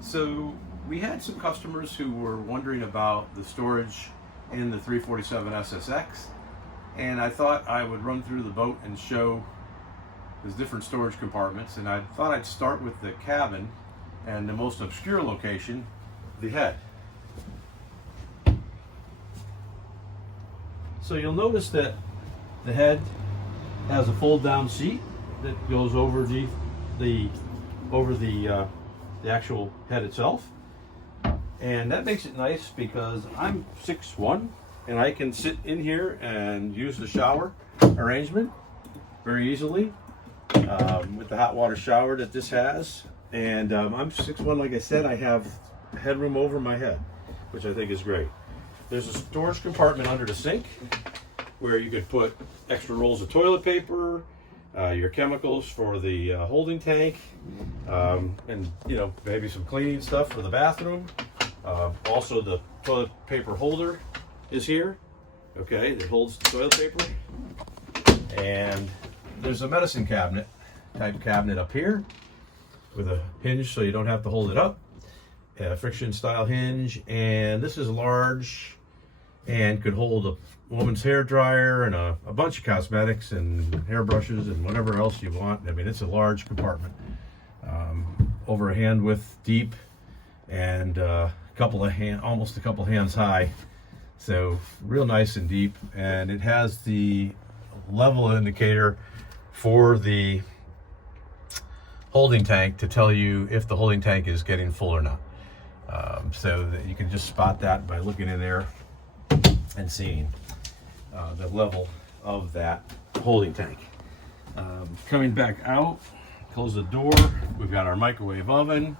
So we had some customers who were wondering about the storage in the 347 SSX, and I thought I would run through the boat and show the different storage compartments, and I thought I'd start with the cabin and the most obscure location, the head. So you'll notice that the head has a fold down seat that goes over the actual head itself, and that makes it nice because I'm 6'1" and I can sit in here and use the shower arrangement very easily with the hot water shower that this has. And I'm 6'1", like I said. I have headroom over my head, which I think is great. There's a storage compartment under the sink where you could put extra rolls of toilet paper, your chemicals for the holding tank, and maybe some cleaning stuff for the bathroom. Also, the toilet paper holder is here. Okay, that holds the toilet paper. And there's a medicine cabinet type cabinet up here with a hinge so you don't have to hold it up. A friction style hinge, and this is large and could hold a woman's hair dryer and a bunch of cosmetics and hairbrushes and whatever else you want. I mean, it's a large compartment, over a hand width deep, and almost a couple hands high. So real nice and deep, and it has the level indicator for the holding tank to tell you if the holding tank is getting full or not. So that you can just spot that by looking in there and seeing the level of that holding tank. Coming back out, close the door. We've got our microwave oven.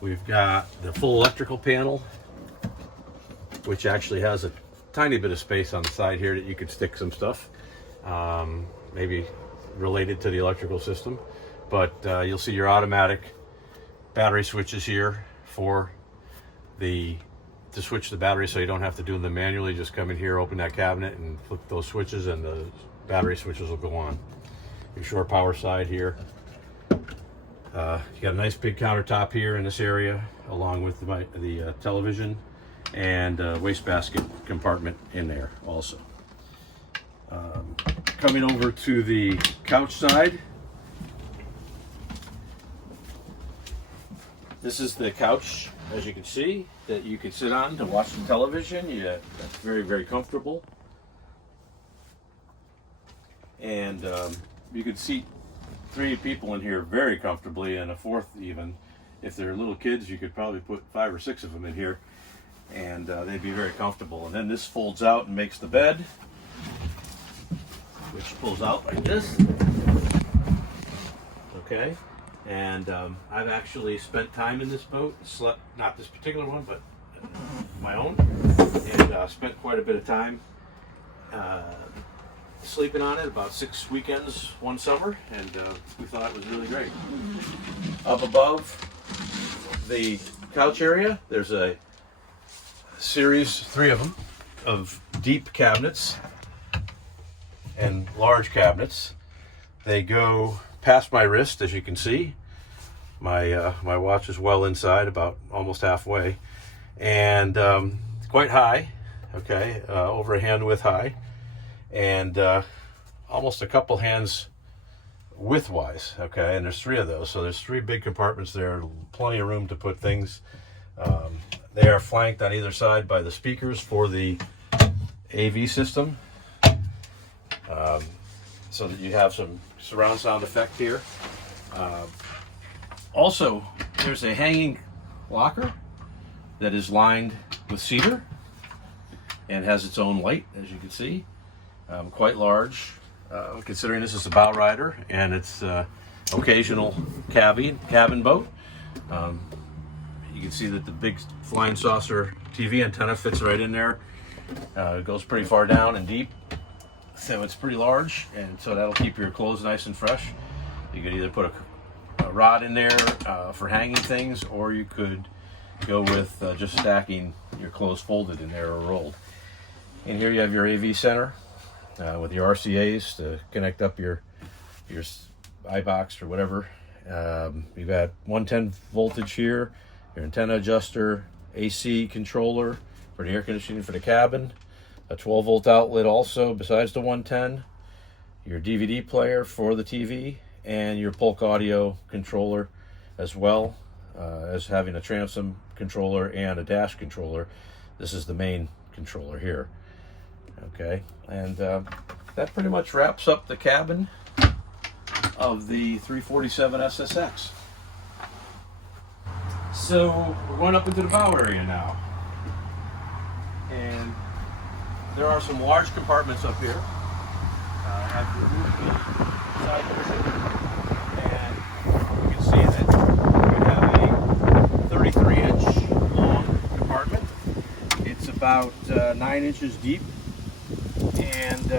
We've got the full electrical panel, which actually has a tiny bit of space on the side here that you could stick some stuff, maybe related to the electrical system. But you'll see your automatic battery switches here to switch the battery, so you don't have to do them manually. Just come in here, open that cabinet, and flip those switches, and the battery switches will go on. Your shore power side here. You got a nice big countertop here in this area, along with the television and wastebasket compartment in there also. Coming over to the couch side. This is the couch, as you can see, that you can sit on to watch the television. Yeah, that's very, very comfortable. And you could seat 3 people in here very comfortably, and a 4th even. If they're little kids, you could probably put 5 or 6 of them in here, and they'd be very comfortable. And then this folds out and makes the bed, which pulls out like this. Okay. And I've actually spent time in this boat, slept, not this particular one, but my own, and spent quite a bit of time sleeping on it, about 6 weekends one summer, and we thought it was really great. Up above the couch area, there's a series, 3 of them, of deep cabinets and large cabinets. They go past my wrist, as you can see. My watch is well inside, about almost halfway, and quite high. Okay, over a hand width high, and almost a couple hands widthwise. Okay, and there's 3 of those, so there's 3 big compartments there, plenty of room to put things. They are flanked on either side by the speakers for the AV system, so that you have some surround sound effect here. Also, there's a hanging locker that is lined with cedar and has its own light, as you can see. Quite large, considering this is a bow rider and it's occasional cabin boat. You can see that the big flying saucer TV antenna fits right in there. It goes pretty far down and deep, so it's pretty large, and so that'll keep your clothes nice and fresh. You could either put a rod in there for hanging things, or you could go with just stacking your clothes folded in there or rolled. And here you have your AV center with your RCAs to connect up your iBox or whatever. You've got 110 voltage here, your antenna adjuster, AC controller for the air conditioning for the cabin, a 12-volt outlet also besides the 110, your DVD player for the TV, and your Polk audio controller as well as having a transom controller and a dash controller. This is the main controller here. Okay, and that pretty much wraps up the cabin of the 347 SSX. So we're going up into the bow area now, and there are some large compartments up here. I've removed the side cushion, and you can see that we have a 33-inch long compartment. It's about 9 inches deep and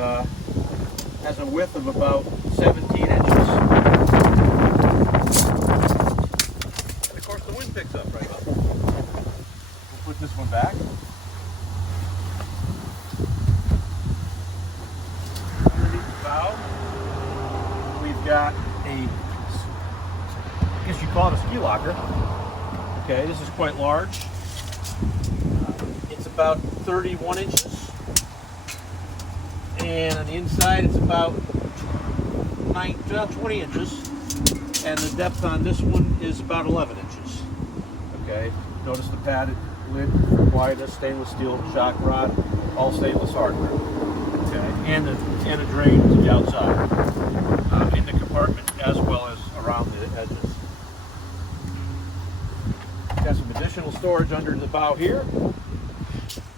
has a width of about 17 inches. And of course the wind picks up right up. We'll put this one back. Underneath the bow, we've got a, I guess you call it a ski locker. Okay, this is quite large. It's about 31 inches. And on the inside it's about 20 inches, and the depth on this one is about 11 inches. Okay, notice the padded lid for quietness, stainless steel shock rod, all stainless hardware. Okay, and a drain to the outside in the compartment as well as around the edges. Got some additional storage under the bow here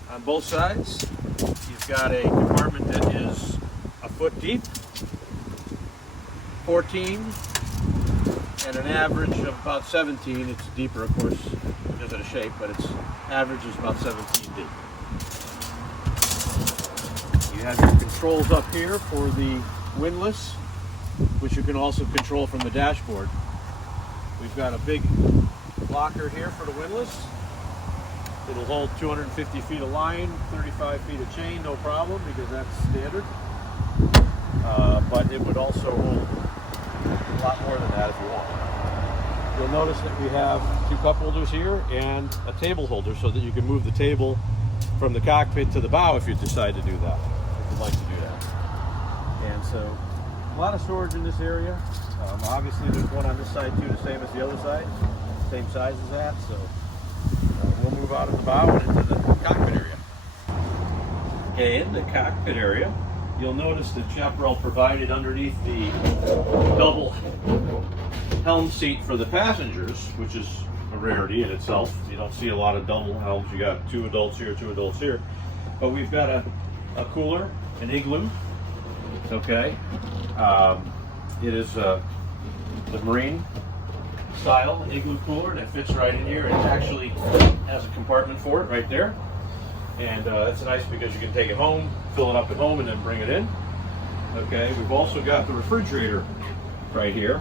on both sides. You've got a compartment that is a foot deep, 14, and an average of about 17. It's deeper, of course, because of the shape, but its average is about 17 deep. You have your controls up here for the windlass, which you can also control from the dashboard. We've got a big locker here for the windlass. It'll hold 250 feet of line, 35 feet of chain, no problem, because that's standard. But it would also hold a lot more than that if you want. You'll notice that we have 2 cup holders here and a table holder so that you can move the table from the cockpit to the bow if you decide to do that, if you'd like to do that. And so, a lot of storage in this area. Obviously there's one on this side too, the same as the other side, same size as that. So we'll move out of the bow and into the cockpit area. Okay, in the cockpit area, you'll notice that Chapparal provided underneath the double helm seat for the passengers, which is a rarity in itself. You don't see a lot of double helms. You got 2 adults here, 2 adults here. But we've got a cooler, an igloo. Okay. It is the marine style igloo cooler that fits right in here. It actually has a compartment for it right there, and it's nice because you can take it home, fill it up at home, and then bring it in. Okay, we've also got the refrigerator right here,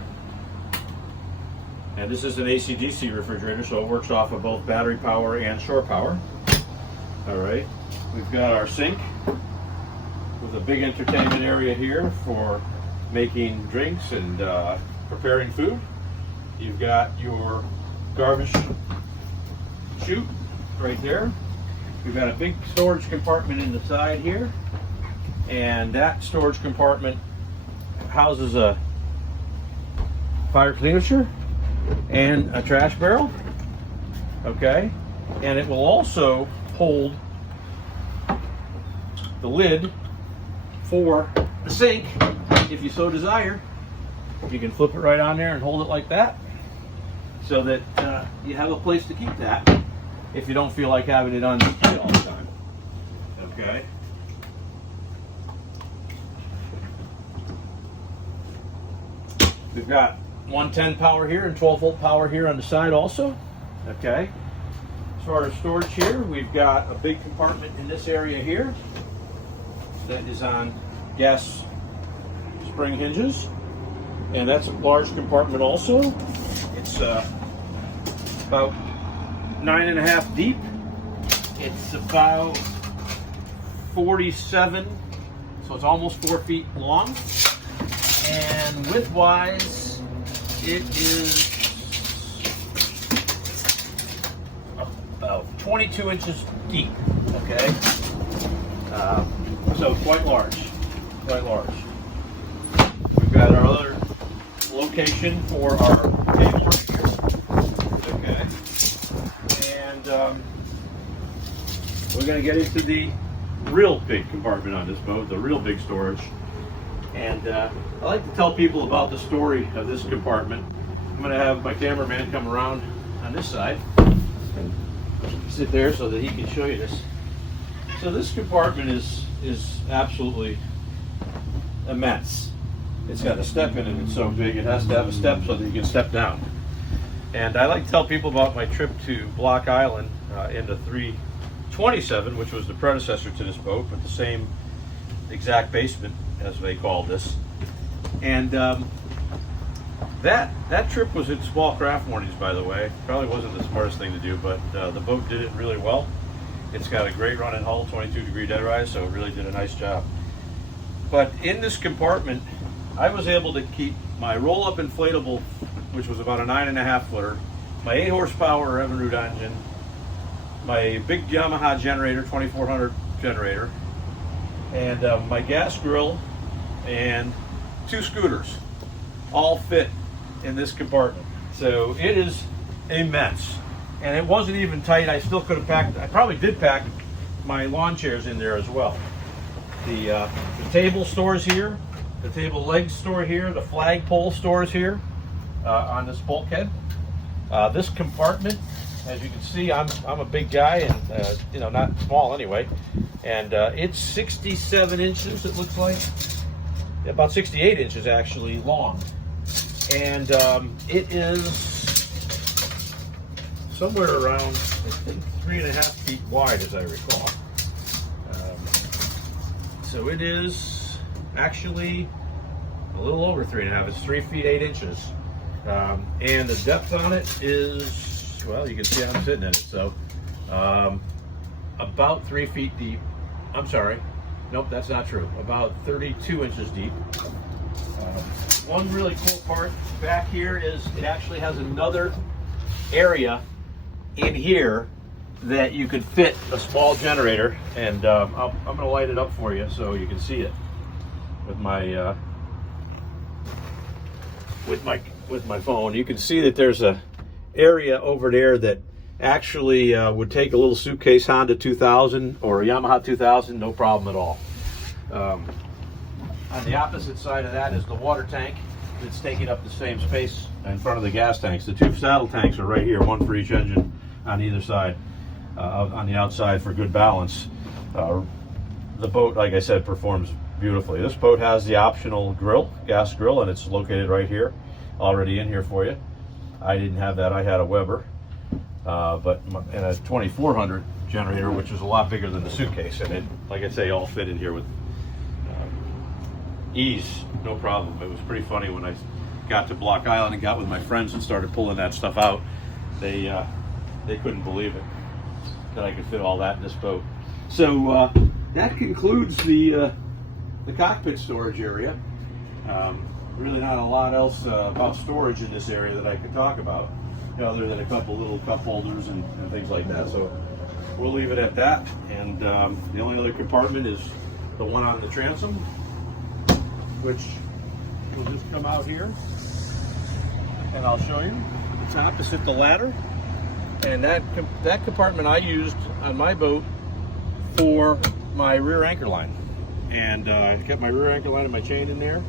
and this is an AC/DC refrigerator, so it works off of both battery power and shore power. All right, we've got our sink with a big entertainment area here for making drinks and preparing food. You've got your garbage chute right there. We've got a big storage compartment in the side here, and that storage compartment houses a fire extinguisher and a trash barrel. Okay, and it will also hold the lid for the sink if you so desire. You can flip it right on there and hold it like that, so that you have a place to keep that if you don't feel like having it on display all the time. Okay. We've got 110 power here and 12-volt power here on the side also. Okay. As far as storage here, we've got a big compartment in this area here that is on gas spring hinges, and that's a large compartment also. It's about 9.5 deep. It's about 47, so it's almost 4 feet long. And width-wise, it is 22 inches deep, okay? So quite large, quite large. We've got our other location for our table right here, okay? And we're gonna get into the real big compartment on this boat, the real big storage. And I like to tell people about the story of this compartment. I'm gonna have my cameraman come around on this side and sit there so that he can show you this. So this compartment is absolutely immense. It's got a step in it, it's so big it has to have a step so that you can step down. And I like to tell people about my trip to Block Island in the 327, which was the predecessor to this boat, but the same exact basement as they call this. And that trip was in small craft warnings, by the way. Probably wasn't the smartest thing to do, but the boat did it really well. It's got a great running hull, 22-degree dead rise, so it really did a nice job. But in this compartment, I was able to keep my roll-up inflatable, which was about a 9.5 footer, my 8 horsepower Evinrude engine, my big Yamaha generator, 2400 generator, and my gas grill, and 2 scooters, all fit in this compartment. So it is immense. And it wasn't even tight. I still could have packed, I probably did pack my lawn chairs in there as well. The table stores here, the table legs store here, the flagpole stores here on this bulkhead. This compartment, as you can see, I'm a big guy and you know, not small anyway. And it's 67 inches, it looks like. About 68 inches actually long. And it is somewhere around, I think, 3.5 feet wide, as I recall. So it is actually a little over 3.5. It's 3 feet 8 inches. And the depth on it is, well, you can see I'm sitting in it, so about 3 feet deep. I'm sorry, nope, that's not true. About 32 inches deep. One really cool part back here is it actually has another area in here that you could fit a small generator, and I'm going to light it up for you so you can see it with my with my phone. You can see that there's a area over there that actually would take a little suitcase Honda 2000 or a Yamaha 2000, no problem at all. On the opposite side of that is the water tank. It's taking up the same space in front of the gas tanks. The 2 saddle tanks are right here, one for each engine on either side, on the outside for good balance. The boat, like I said, performs beautifully. This boat has the optional grill, gas grill, and it's located right here, already in here for you. I didn't have that, I had a Weber, but and a 2400 generator, which is a lot bigger than the suitcase, and it, like I say, all fit in here with ease, no problem. It was pretty funny when I got to Block Island and got with my friends and started pulling that stuff out. They couldn't believe it that I could fit all that in this boat. So that concludes the cockpit storage area. Really not a lot else about storage in this area that I could talk about, other than a couple little cup holders and things like that. So we'll leave it at that. And the only other compartment is the one on the transom, which will just come out here, and I'll show you. It's opposite the ladder, and that compartment I used on my boat for my rear anchor line. And I kept my rear anchor line and my chain in there.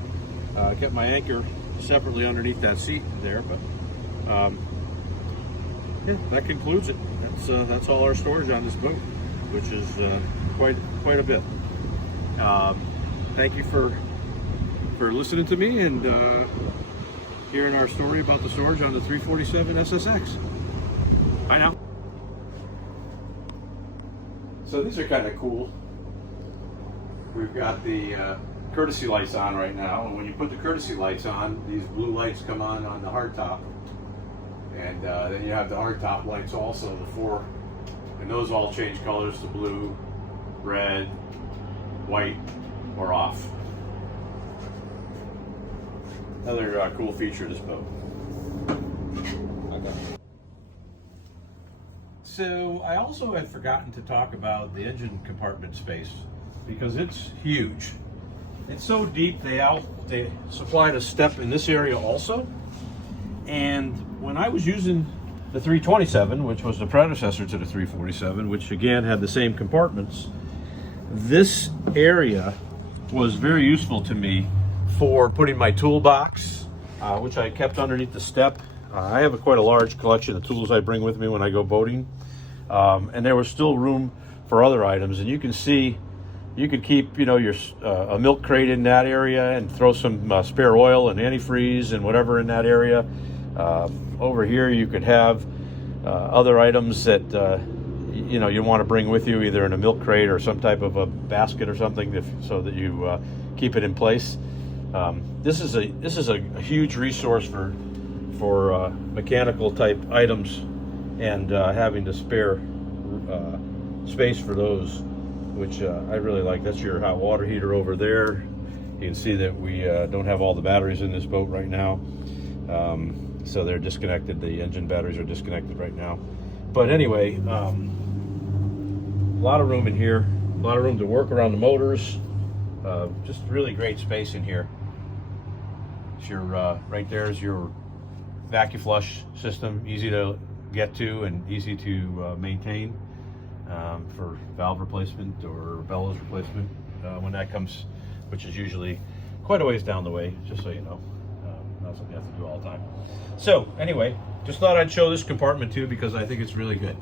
I kept my anchor separately underneath that seat there, but yeah, that concludes it. That's all our storage on this boat, which is quite a bit. Thank you for listening to me and hearing our story about the storage on the 347 SSX. Bye now. So these are kind of cool. We've got the courtesy lights on right now, and when you put the courtesy lights on, these blue lights come on the hardtop, and then you have the hardtop lights also, the 4, and those all change colors to blue, red, white, or off. Another cool feature of this boat. Okay. So I also had forgotten to talk about the engine compartment space because it's huge. It's so deep, they supplied a step in this area also. And when I was using the 327, which was the predecessor to the 347, which again had the same compartments, this area was very useful to me for putting my toolbox, which I kept underneath the step. I have quite a large collection of tools I bring with me when I go boating. And there was still room for other items. And you can see, you could keep, you know, your a milk crate in that area and throw some spare oil and antifreeze and whatever in that area. Over here you could have other items that you know you want to bring with you, either in a milk crate or some type of a basket or something, so that you keep it in place. This is a huge resource for mechanical type items, and having to spare space for those, which I really like. That's your hot water heater over there. You can see that we don't have all the batteries in this boat right now. So they're disconnected. The engine batteries are disconnected right now. But anyway, a lot of room in here, a lot of room to work around the motors. Just really great space in here. It's your, right there is your vacuum flush system, easy to get to and easy to maintain for valve replacement or bellows replacement when that comes, which is usually quite a ways down the way, just so you know. Not something you have to do all the time. So anyway, just thought I'd show this compartment too because I think it's really good.